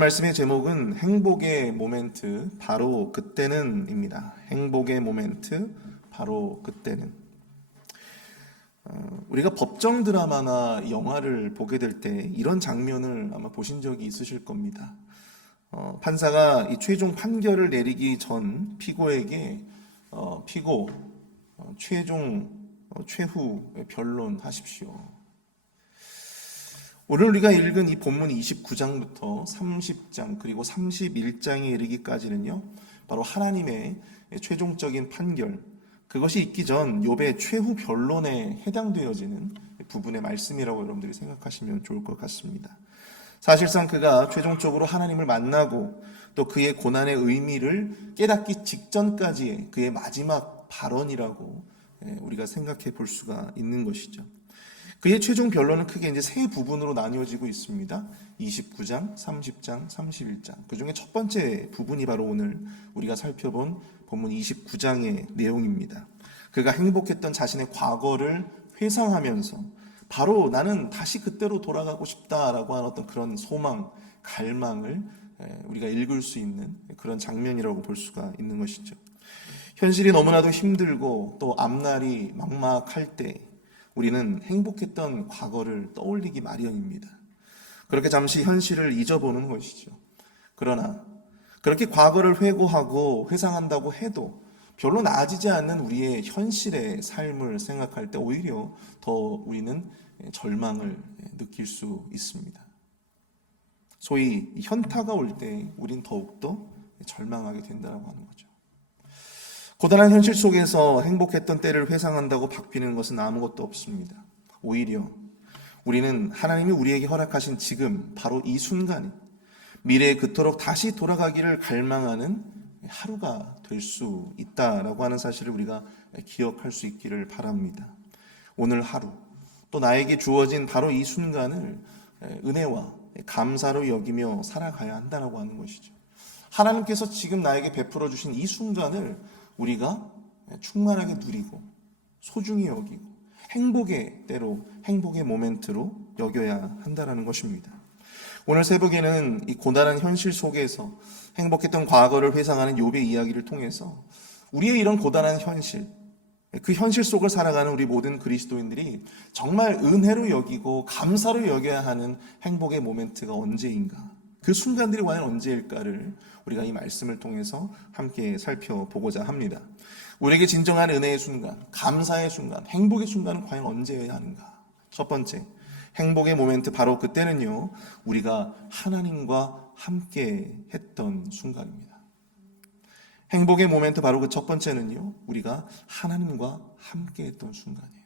오늘 말씀의 제목은 행복의 모멘트 바로 그때는입니다. 행복의 모멘트 바로 그때는. 우리가 법정 드라마나 영화를 보게 될 때 이런 장면을 아마 보신 적이 있으실 겁니다. 판사가 이 최종 판결을 내리기 전 피고에게 최후 변론하십시오. 오늘 우리가 읽은 이 본문 29장부터 30장 그리고 31장에 이르기까지는요, 바로 하나님의 최종적인 판결, 그것이 있기 전 욥의 최후 변론에 해당되어지는 부분의 말씀이라고 여러분들이 생각하시면 좋을 것 같습니다. 사실상 그가 최종적으로 하나님을 만나고 또 그의 고난의 의미를 깨닫기 직전까지의 그의 마지막 발언이라고 우리가 생각해 볼 수가 있는 것이죠. 그의 최종 변론은 크게 이제 세 부분으로 나뉘어지고 있습니다. 29장, 30장, 31장. 그 중에 첫 번째 부분이 바로 오늘 우리가 살펴본 본문 29장의 내용입니다. 그가 행복했던 자신의 과거를 회상하면서 바로 나는 다시 그때로 돌아가고 싶다라고 하는 어떤 그런 소망, 갈망을 우리가 읽을 수 있는 그런 장면이라고 볼 수가 있는 것이죠. 현실이 너무나도 힘들고 또 앞날이 막막할 때 우리는 행복했던 과거를 떠올리기 마련입니다. 그렇게 잠시 현실을 잊어보는 것이죠. 그러나 그렇게 과거를 회고하고 회상한다고 해도 별로 나아지지 않는 우리의 현실의 삶을 생각할 때 오히려 더 우리는 절망을 느낄 수 있습니다. 소위 현타가 올 때 우린 더욱더 절망하게 된다고 하는 거죠. 고단한 현실 속에서 행복했던 때를 회상한다고 바뀌는 것은 아무것도 없습니다. 오히려 우리는 하나님이 우리에게 허락하신 지금 바로 이 순간이 미래에 그토록 다시 돌아가기를 갈망하는 하루가 될 수 있다라고 하는 사실을 우리가 기억할 수 있기를 바랍니다. 오늘 하루 또 나에게 주어진 바로 이 순간을 은혜와 감사로 여기며 살아가야 한다라고 하는 것이죠. 하나님께서 지금 나에게 베풀어 주신 이 순간을 우리가 충만하게 누리고 소중히 여기고 행복의 때로 행복의 모멘트로 여겨야 한다라는 것입니다. 오늘 새벽에는 이 고단한 현실 속에서 행복했던 과거를 회상하는 욥의 이야기를 통해서 우리의 이런 고단한 현실, 그 현실 속을 살아가는 우리 모든 그리스도인들이 정말 은혜로 여기고 감사로 여겨야 하는 행복의 모멘트가 언제인가, 그 순간들이 과연 언제일까를 우리가 이 말씀을 통해서 함께 살펴보고자 합니다. 우리에게 진정한 은혜의 순간, 감사의 순간, 행복의 순간은 과연 언제여야 하는가? 첫 번째, 행복의 모멘트 바로 그때는요, 우리가 하나님과 함께 했던 순간입니다. 행복의 모멘트 바로 그 첫 번째는요, 우리가 하나님과 함께 했던 순간이에요.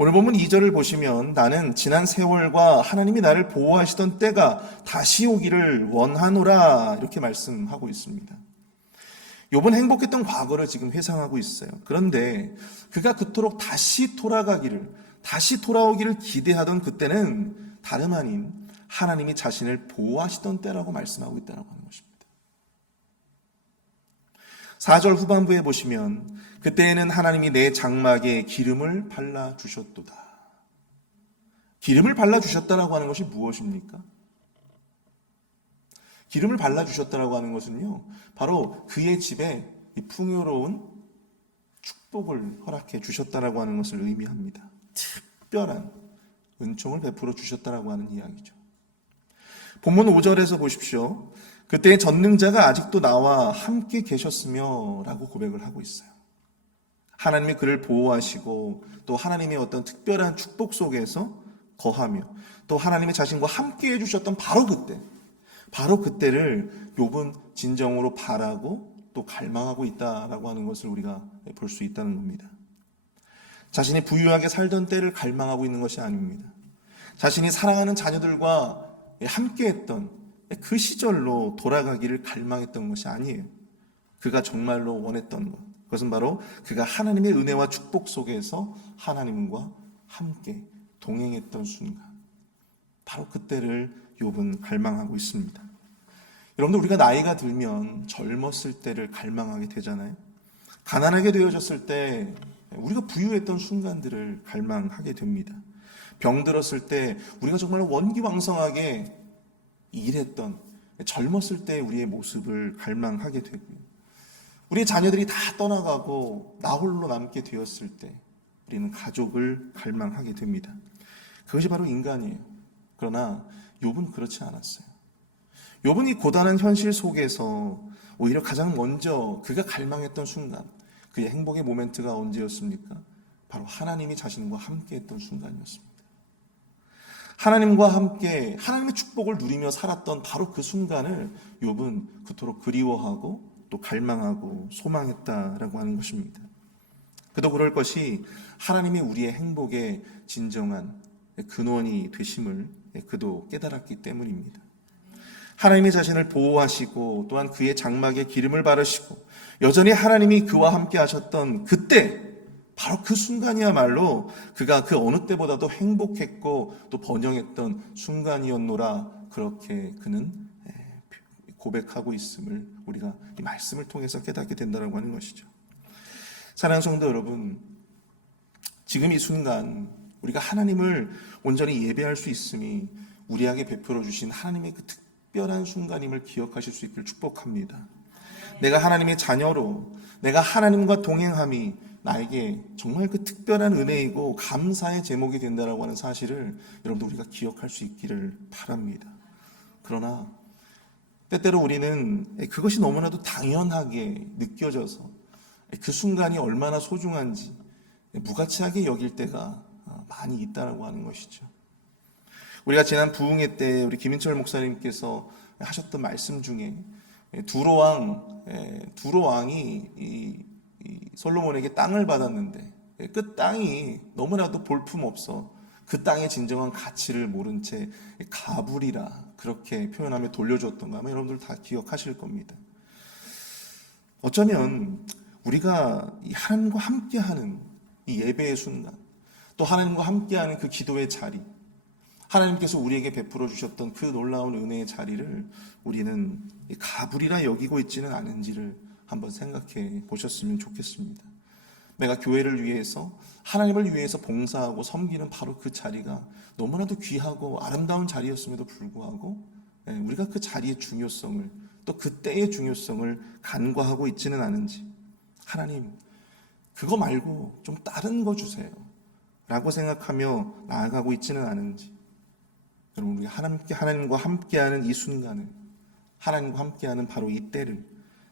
오늘 본문 2절을 보시면 나는 지난 세월과 하나님이 나를 보호하시던 때가 다시 오기를 원하노라 이렇게 말씀하고 있습니다. 욥은 행복했던 과거를 지금 회상하고 있어요. 그런데 그가 그토록 다시 돌아오기를 기대하던 그때는 다름 아닌 하나님이 자신을 보호하시던 때라고 말씀하고 있다는 것입니다. 4절 후반부에 보시면 그때에는 하나님이 내 장막에 기름을 발라주셨도다. 기름을 발라주셨다라고 하는 것이 무엇입니까? 기름을 발라주셨다라고 하는 것은요, 바로 그의 집에 이 풍요로운 축복을 허락해 주셨다라고 하는 것을 의미합니다. 특별한 은총을 베풀어 주셨다라고 하는 이야기죠. 본문 5절에서 보십시오. 그때의 전능자가 아직도 나와 함께 계셨으며 라고 고백을 하고 있어요. 하나님이 그를 보호하시고 또 하나님의 어떤 특별한 축복 속에서 거하며 또 하나님의 자신과 함께 해주셨던 바로 그때를 욥은 진정으로 바라고 또 갈망하고 있다라고 하는 것을 우리가 볼 수 있다는 겁니다. 자신이 부유하게 살던 때를 갈망하고 있는 것이 아닙니다. 자신이 사랑하는 자녀들과 함께했던 그 시절로 돌아가기를 갈망했던 것이 아니에요. 그가 정말로 원했던 것, 그것은 바로 그가 하나님의 은혜와 축복 속에서 하나님과 함께 동행했던 순간, 바로 그때를 욥은 갈망하고 있습니다. 여러분들, 우리가 나이가 들면 젊었을 때를 갈망하게 되잖아요. 가난하게 되어졌을 때 우리가 부유했던 순간들을 갈망하게 됩니다. 병들었을 때 우리가 정말 원기왕성하게 일했던 젊었을 때 우리의 모습을 갈망하게 되고요. 우리의 자녀들이 다 떠나가고 나 홀로 남게 되었을 때 우리는 가족을 갈망하게 됩니다. 그것이 바로 인간이에요. 그러나 욥은 그렇지 않았어요. 욥은 이 고단한 현실 속에서 오히려 가장 먼저 그가 갈망했던 순간, 그의 행복의 모멘트가 언제였습니까? 바로 하나님이 자신과 함께 했던 순간이었습니다. 하나님과 함께 하나님의 축복을 누리며 살았던 바로 그 순간을 욥은 그토록 그리워하고 또 갈망하고 소망했다라고 하는 것입니다. 그도 그럴 것이 하나님이 우리의 행복의 진정한 근원이 되심을 그도 깨달았기 때문입니다. 하나님이 자신을 보호하시고 또한 그의 장막에 기름을 바르시고 여전히 하나님이 그와 함께 하셨던 그때, 바로 그 순간이야말로 그가 그 어느 때보다도 행복했고 또 번영했던 순간이었노라, 그렇게 그는 고백하고 있음을 우리가 이 말씀을 통해서 깨닫게 된다고 하는 것이죠. 사랑하는 성도 여러분, 지금 이 순간 우리가 하나님을 온전히 예배할 수 있음이 우리에게 베풀어 주신 하나님의 그 특별한 순간임을 기억하실 수 있기를 축복합니다. 내가 하나님의 자녀로, 내가 하나님과 동행함이 나에게 정말 그 특별한 은혜이고 감사의 제목이 된다라고 하는 사실을 여러분들 우리가 기억할 수 있기를 바랍니다. 그러나 때때로 우리는 그것이 너무나도 당연하게 느껴져서 그 순간이 얼마나 소중한지 무가치하게 여길 때가 많이 있다라고 하는 것이죠. 우리가 지난 부흥회 때 우리 김인철 목사님께서 하셨던 말씀 중에 두로 왕이 이 솔로몬에게 땅을 받았는데 그 땅이 너무나도 볼품없어 그 땅의 진정한 가치를 모른 채 가불이라 그렇게 표현하며 돌려줬던 거 아마 여러분들 다 기억하실 겁니다. 어쩌면 우리가 하나님과 함께하는 이 예배의 순간, 또 하나님과 함께하는 그 기도의 자리, 하나님께서 우리에게 베풀어 주셨던 그 놀라운 은혜의 자리를 우리는 가불이라 여기고 있지는 않은지를 한번 생각해 보셨으면 좋겠습니다. 내가 교회를 위해서, 하나님을 위해서 봉사하고 섬기는 바로 그 자리가 너무나도 귀하고 아름다운 자리였음에도 불구하고 우리가 그 자리의 중요성을, 또 그때의 중요성을 간과하고 있지는 않은지, 하나님 그거 말고 좀 다른 거 주세요 라고 생각하며 나아가고 있지는 않은지, 여러분, 우리 하나님과 함께하는 이 순간을, 하나님과 함께하는 바로 이 때를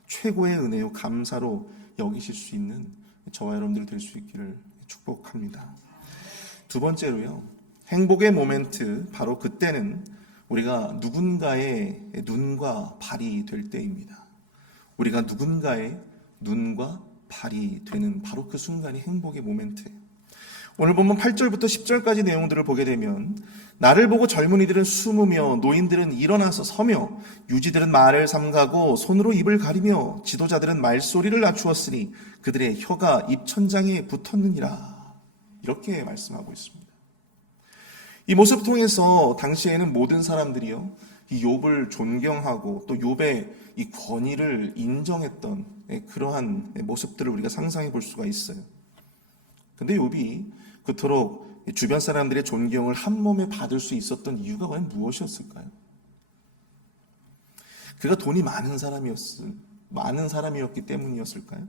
최고의 은혜요 감사로 여기실 수 있는 저와 여러분들이 될 수 있기를 축복합니다. 두 번째로요, 행복의 모멘트, 바로 그때는 우리가 누군가의 눈과 발이 될 때입니다. 우리가 누군가의 눈과 발이 되는 바로 그 순간이 행복의 모멘트예요. 오늘 보면 8절부터 10절까지 내용들을 보게 되면, 나를 보고 젊은이들은 숨으며 노인들은 일어나서 서며 유지들은 말을 삼가고 손으로 입을 가리며 지도자들은 말소리를 낮추었으니 그들의 혀가 입천장에 붙었느니라, 이렇게 말씀하고 있습니다. 이 모습 통해서 당시에는 모든 사람들이요, 이 욥을 존경하고 또 욥의 이 권위를 인정했던 그러한 모습들을 우리가 상상해 볼 수가 있어요. 근데 욥이 그토록 주변 사람들의 존경을 한 몸에 받을 수 있었던 이유가 과연 무엇이었을까요? 그가 돈이 많은 사람이었기 때문이었을까요?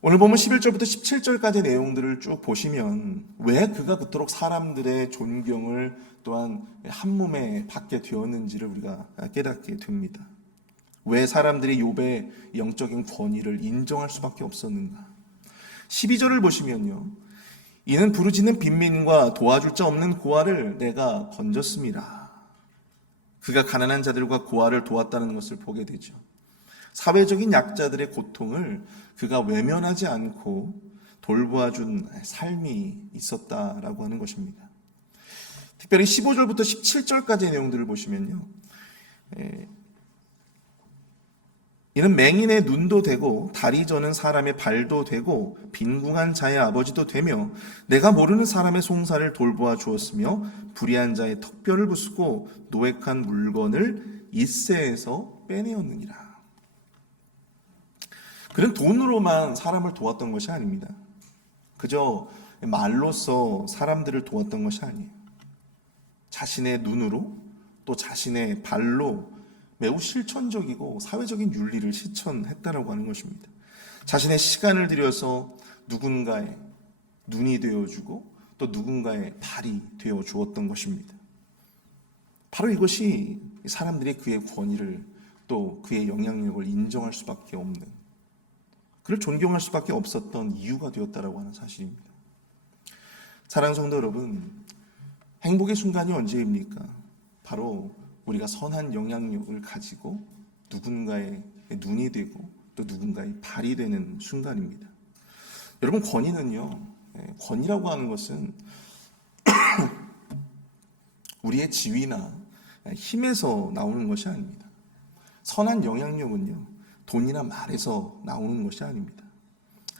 오늘 보면 11절부터 17절까지 내용들을 쭉 보시면 왜 그가 그토록 사람들의 존경을 또한 한 몸에 받게 되었는지를 우리가 깨닫게 됩니다. 왜 사람들이 욥의 영적인 권위를 인정할 수밖에 없었는가? 12절을 보시면요, 이는 부르짖는 빈민과 도와줄 자 없는 고아를 내가 건졌습니다. 그가 가난한 자들과 고아를 도왔다는 것을 보게 되죠. 사회적인 약자들의 고통을 그가 외면하지 않고 돌보아준 삶이 있었다라고 하는 것입니다. 특별히 15절부터 17절까지의 내용들을 보시면요, 이는 맹인의 눈도 되고 다리 저는 사람의 발도 되고 빈궁한 자의 아버지도 되며 내가 모르는 사람의 송사를 돌보아 주었으며 불의한 자의 턱뼈를 부수고 노획한 물건을 잇새에서 빼내었느니라. 그는 돈으로만 사람을 도왔던 것이 아닙니다. 그저 말로써 사람들을 도왔던 것이 아니에요. 자신의 눈으로, 또 또 자신의 발로 매우 실천적이고 사회적인 윤리를 실천했다라고 하는 것입니다. 자신의 시간을 들여서 누군가의 눈이 되어주고 또 누군가의 발이 되어 주었던 것입니다. 바로 이것이 사람들이 그의 권위를 또 그의 영향력을 인정할 수밖에 없는, 그를 존경할 수밖에 없었던 이유가 되었다라고 하는 사실입니다. 사랑하는 성도 여러분, 행복의 순간이 언제입니까? 바로 우리가 선한 영향력을 가지고 누군가의 눈이 되고 또 누군가의 발이 되는 순간입니다. 여러분, 권위는요, 권위라고 하는 것은 우리의 지위나 힘에서 나오는 것이 아닙니다. 선한 영향력은요, 돈이나 말에서 나오는 것이 아닙니다.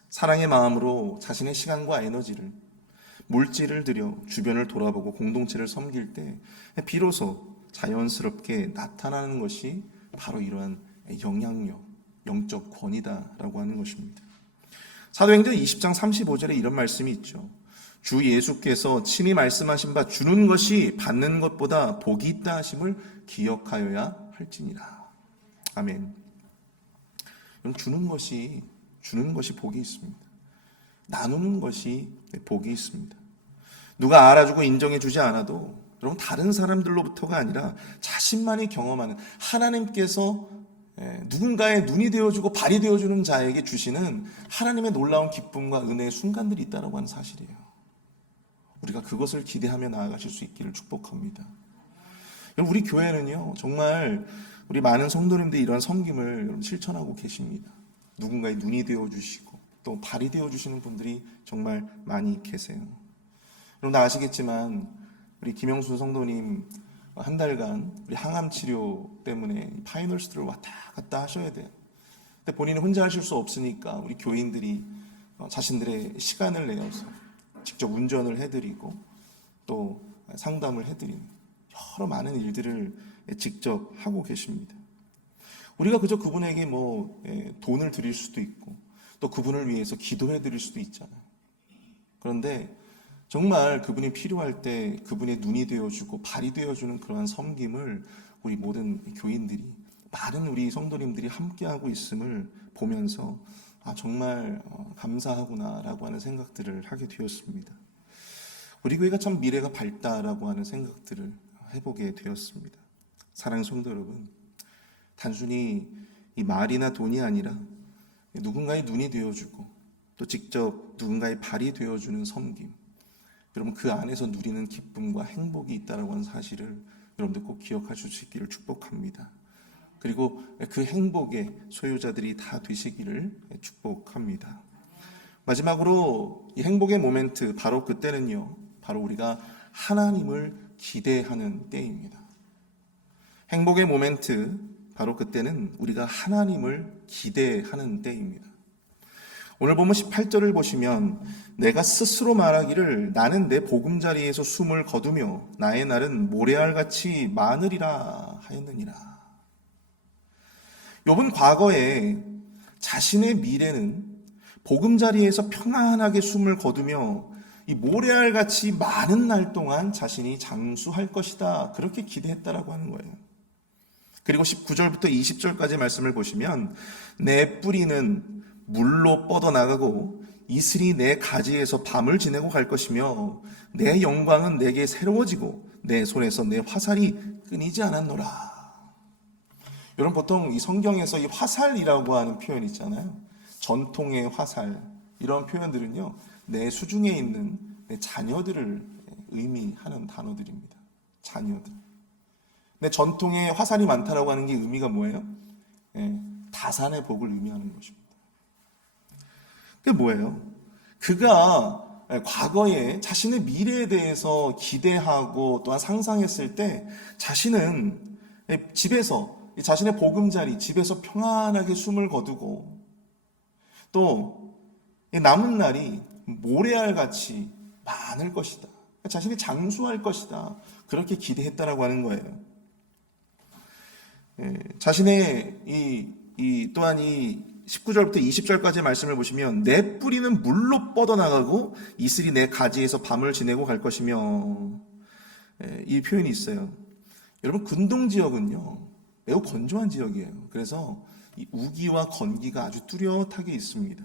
사랑의 마음으로 자신의 시간과 에너지를, 물질을 들여 주변을 돌아보고 공동체를 섬길 때 비로소 자연스럽게 나타나는 것이 바로 이러한 영향력, 영적 권위다라고 하는 것입니다. 사도행전 20장 35절에 이런 말씀이 있죠. 주 예수께서 친히 말씀하신 바 주는 것이 받는 것보다 복이 있다 하심을 기억하여야 할지니라. 아멘. 주는 것이 복이 있습니다. 나누는 것이 복이 있습니다. 누가 알아주고 인정해주지 않아도 여러분, 다른 사람들로부터가 아니라 자신만이 경험하는 하나님께서 누군가의 눈이 되어주고 발이 되어주는 자에게 주시는 하나님의 놀라운 기쁨과 은혜의 순간들이 있다고 하는 사실이에요. 우리가 그것을 기대하며 나아가실 수 있기를 축복합니다. 우리 교회는요, 정말 우리 많은 성도님들이 이러한 섬김을 실천하고 계십니다. 누군가의 눈이 되어주시고 또 발이 되어주시는 분들이 정말 많이 계세요. 여러분, 다 아시겠지만 우리 김영수 성도님 한 달간 우리 항암 치료 때문에 파이널스트를 왔다 갔다 하셔야 돼요. 근데 본인은 혼자 하실 수 없으니까 우리 교인들이 자신들의 시간을 내어서 직접 운전을 해드리고 또 상담을 해드리는 여러 많은 일들을 직접 하고 계십니다. 우리가 그저 그분에게 돈을 드릴 수도 있고 또 그분을 위해서 기도해 드릴 수도 있잖아요. 그런데 정말 그분이 필요할 때 그분의 눈이 되어주고 발이 되어주는 그러한 섬김을 우리 모든 교인들이, 많은 우리 성도님들이 함께하고 있음을 보면서 정말 감사하구나라고 하는 생각들을 하게 되었습니다. 우리 교회가 참 미래가 밝다라고 하는 생각들을 해보게 되었습니다. 사랑하는 성도 여러분, 단순히 이 말이나 돈이 아니라 누군가의 눈이 되어주고 또 직접 누군가의 발이 되어주는 섬김, 여러분 그 안에서 누리는 기쁨과 행복이 있다라고 하는 사실을 여러분들 꼭 기억하실 수 있기를 축복합니다. 그리고 그 행복의 소유자들이 다 되시기를 축복합니다. 마지막으로 이 행복의 모멘트, 바로 그때는요, 바로 우리가 하나님을 기대하는 때입니다. 행복의 모멘트, 바로 그때는 우리가 하나님을 기대하는 때입니다. 오늘 보면 18절을 보시면 내가 스스로 말하기를 나는 내 보금자리에서 숨을 거두며 나의 날은 모래알같이 많으리라 하였느니라. 욥은 과거에 자신의 미래는 보금자리에서 평안하게 숨을 거두며 이 모래알같이 많은 날 동안 자신이 장수할 것이다, 그렇게 기대했다라고 하는 거예요. 그리고 19절부터 20절까지 말씀을 보시면 내 뿌리는 물로 뻗어나가고 이슬이 내 가지에서 밤을 지내고 갈 것이며 내 영광은 내게 새로워지고 내 손에서 내 화살이 끊이지 않았노라. 여러분, 보통 이 성경에서 이 화살이라고 하는 표현 있잖아요. 전통의 화살, 이런 표현들은요, 내 수중에 있는 내 자녀들을 의미하는 단어들입니다. 자녀들. 내 전통에 화살이 많다라고 하는 게 의미가 뭐예요? 다산의 복을 의미하는 것입니다. 그게 뭐예요? 그가 과거에 자신의 미래에 대해서 기대하고 또한 상상했을 때 자신은 집에서, 자신의 보금자리, 집에서 평안하게 숨을 거두고 또 남은 날이 모래알같이 많을 것이다, 자신이 장수할 것이다, 그렇게 기대했다라고 하는 거예요. 자신의 또한 이 19절부터 20절까지의 말씀을 보시면 내 뿌리는 물로 뻗어나가고 이슬이 내 가지에서 밤을 지내고 갈 것이며, 이 표현이 있어요. 여러분, 근동 지역은요, 매우 건조한 지역이에요. 그래서 이 우기와 건기가 아주 뚜렷하게 있습니다.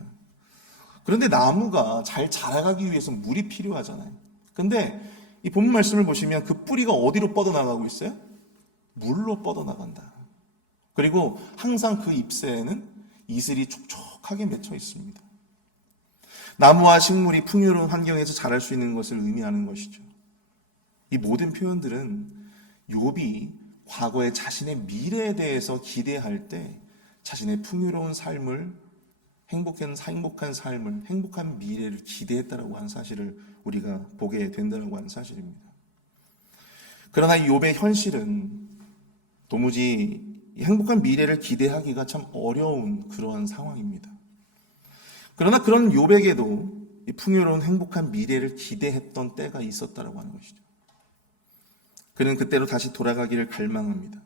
그런데 나무가 잘 자라가기 위해서 물이 필요하잖아요. 근데 이 본문 말씀을 보시면 그 뿌리가 어디로 뻗어나가고 있어요? 물로 뻗어나간다. 그리고 항상 그 잎새에는 이슬이 촉촉하게 맺혀 있습니다. 나무와 식물이 풍요로운 환경에서 자랄 수 있는 것을 의미하는 것이죠. 이 모든 표현들은 욥이 과거에 자신의 미래에 대해서 기대할 때 자신의 풍요로운 삶을, 행복한 삶을, 행복한 미래를 기대했다라고 하는 사실을 우리가 보게 된다라고 하는 사실입니다. 그러나 이 욥의 현실은 도무지 행복한 미래를 기대하기가 참 어려운 그러한 상황입니다. 그러나 그런 욥에게도 이 풍요로운 행복한 미래를 기대했던 때가 있었다라고 하는 것이죠. 그는 그때로 다시 돌아가기를 갈망합니다.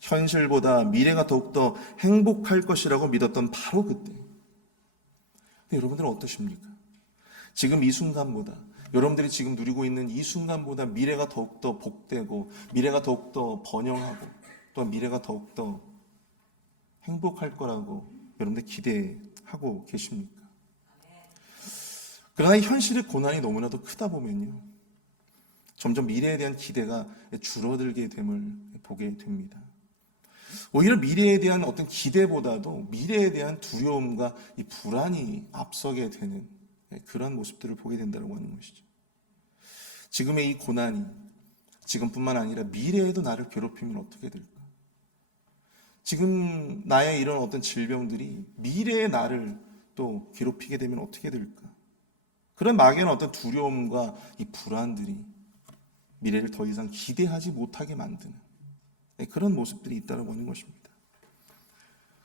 현실보다 미래가 더욱더 행복할 것이라고 믿었던 바로 그때. 근데 여러분들은 어떠십니까? 지금 이 순간보다, 여러분들이 지금 누리고 있는 이 순간보다 미래가 더욱더 복되고, 미래가 더욱더 번영하고, 또 미래가 더욱더 행복할 거라고 여러분들 기대하고 계십니까? 그러나 이 현실의 고난이 너무나도 크다 보면요, 점점 미래에 대한 기대가 줄어들게 됨을 보게 됩니다. 오히려 미래에 대한 어떤 기대보다도 미래에 대한 두려움과 이 불안이 앞서게 되는 그런 모습들을 보게 된다고 하는 것이죠. 지금의 이 고난이 지금뿐만 아니라 미래에도 나를 괴롭히면 어떻게 될까? 지금 나의 이런 어떤 질병들이 미래의 나를 또 괴롭히게 되면 어떻게 될까? 그런 막연한 어떤 두려움과 이 불안들이 미래를 더 이상 기대하지 못하게 만드는 그런 모습들이 있다고 하는 것입니다.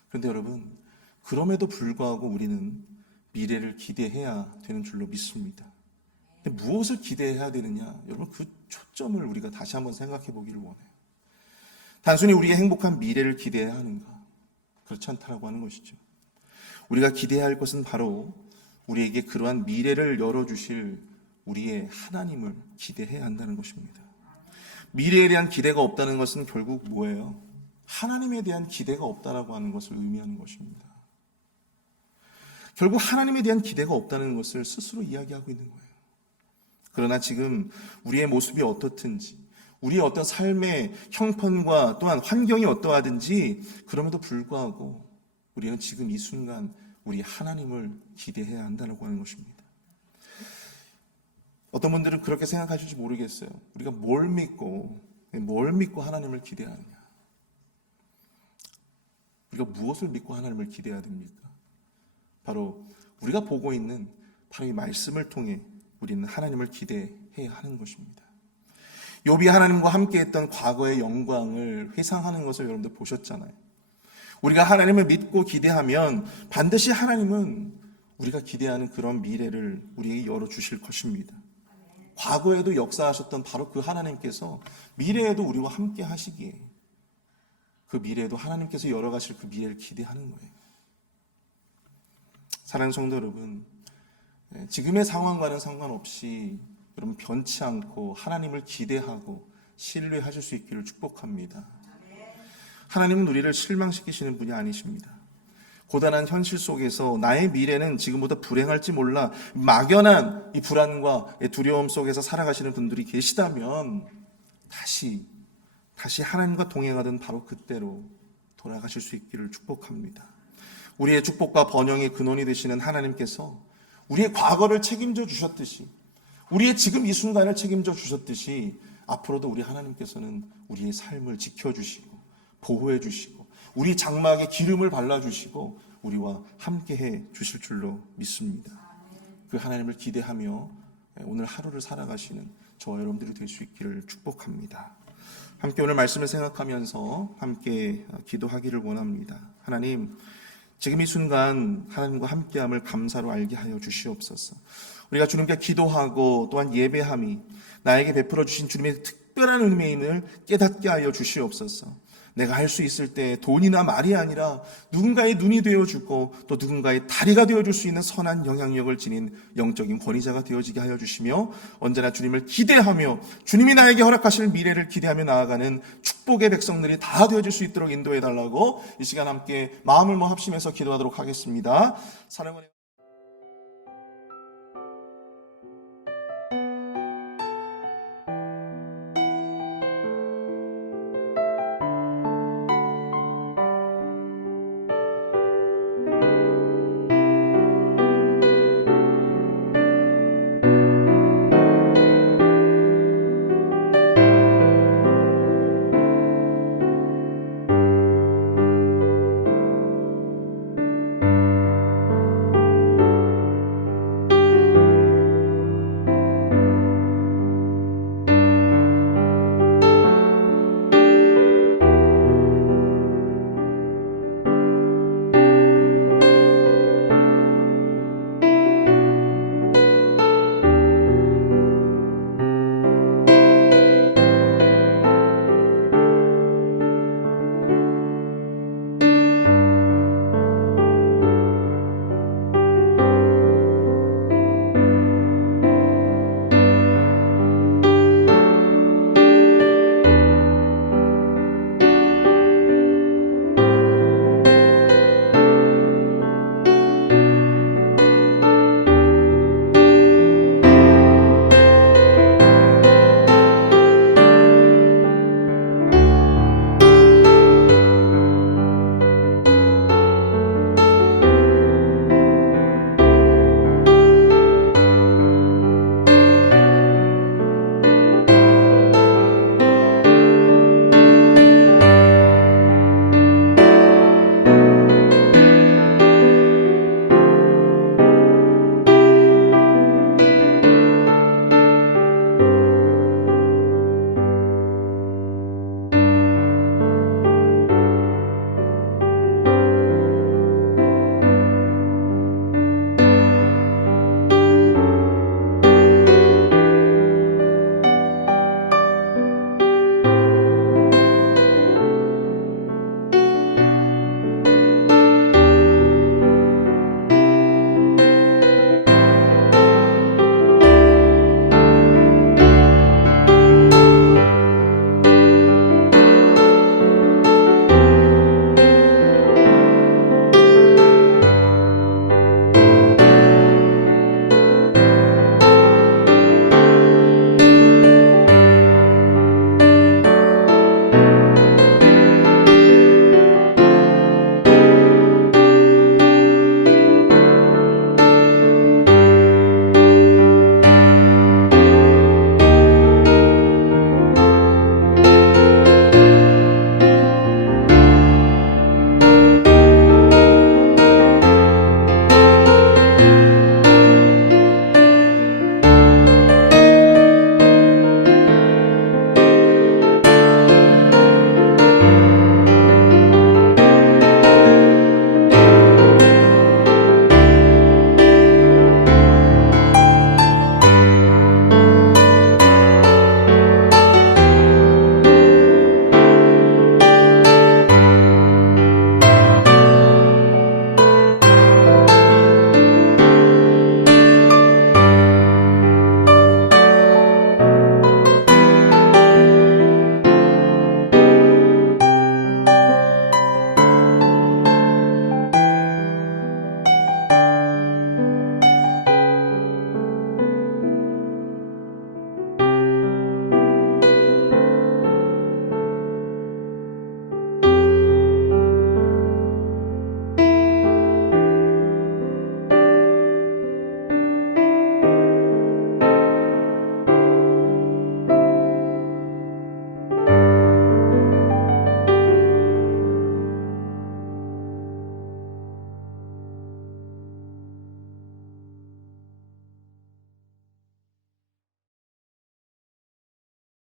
그런데 여러분, 그럼에도 불구하고 우리는 미래를 기대해야 되는 줄로 믿습니다. 근데 무엇을 기대해야 되느냐? 여러분, 그 초점을 우리가 다시 한번 생각해 보기를 원해요. 단순히 우리의 행복한 미래를 기대해야 하는가? 그렇지 않다라고 하는 것이죠. 우리가 기대해야 할 것은 바로 우리에게 그러한 미래를 열어주실 우리의 하나님을 기대해야 한다는 것입니다. 미래에 대한 기대가 없다는 것은 결국 뭐예요? 하나님에 대한 기대가 없다라고 하는 것을 의미하는 것입니다. 결국 하나님에 대한 기대가 없다는 것을 스스로 이야기하고 있는 거예요. 그러나 지금 우리의 모습이 어떻든지, 우리의 어떤 삶의 형편과 또한 환경이 어떠하든지, 그럼에도 불구하고 우리는 지금 이 순간 우리 하나님을 기대해야 한다고 하는 것입니다. 어떤 분들은 그렇게 생각하실지 모르겠어요. 우리가 뭘 믿고 하나님을 기대하느냐? 우리가 무엇을 믿고 하나님을 기대해야 됩니까? 바로 우리가 보고 있는 바로 이 말씀을 통해 우리는 하나님을 기대해야 하는 것입니다. 욥이 하나님과 함께했던 과거의 영광을 회상하는 것을 여러분들 보셨잖아요. 우리가 하나님을 믿고 기대하면 반드시 하나님은 우리가 기대하는 그런 미래를 우리에게 열어주실 것입니다. 과거에도 역사하셨던 바로 그 하나님께서 미래에도 우리와 함께 하시기에 그 미래에도 하나님께서 열어가실 그 미래를 기대하는 거예요. 사랑하는 성도 여러분, 지금의 상황과는 상관없이 여러분 변치 않고 하나님을 기대하고 신뢰하실 수 있기를 축복합니다. 하나님은 우리를 실망시키시는 분이 아니십니다. 고단한 현실 속에서 나의 미래는 지금보다 불행할지 몰라 막연한 이 불안과 두려움 속에서 살아가시는 분들이 계시다면 다시 하나님과 동행하던 바로 그때로 돌아가실 수 있기를 축복합니다. 우리의 축복과 번영의 근원이 되시는 하나님께서 우리의 과거를 책임져 주셨듯이, 우리의 지금 이 순간을 책임져 주셨듯이 앞으로도 우리 하나님께서는 우리의 삶을 지켜주시고 보호해 주시고 우리 장막에 기름을 발라주시고 우리와 함께해 주실 줄로 믿습니다. 그 하나님을 기대하며 오늘 하루를 살아가시는 저와 여러분들이 될 수 있기를 축복합니다. 함께 오늘 말씀을 생각하면서 함께 기도하기를 원합니다. 하나님, 지금 이 순간 하나님과 함께함을 감사로 알게 하여 주시옵소서. 우리가 주님께 기도하고 또한 예배함이 나에게 베풀어 주신 주님의 특별한 은혜임을 깨닫게 하여 주시옵소서. 내가 할 수 있을 때 돈이나 말이 아니라 누군가의 눈이 되어주고 또 누군가의 다리가 되어줄 수 있는 선한 영향력을 지닌 영적인 권위자가 되어지게 하여 주시며 언제나 주님을 기대하며 주님이 나에게 허락하실 미래를 기대하며 나아가는 축복의 백성들이 다 되어줄 수 있도록 인도해달라고 이 시간 함께 마음을 합심해서 기도하도록 하겠습니다. 사랑하는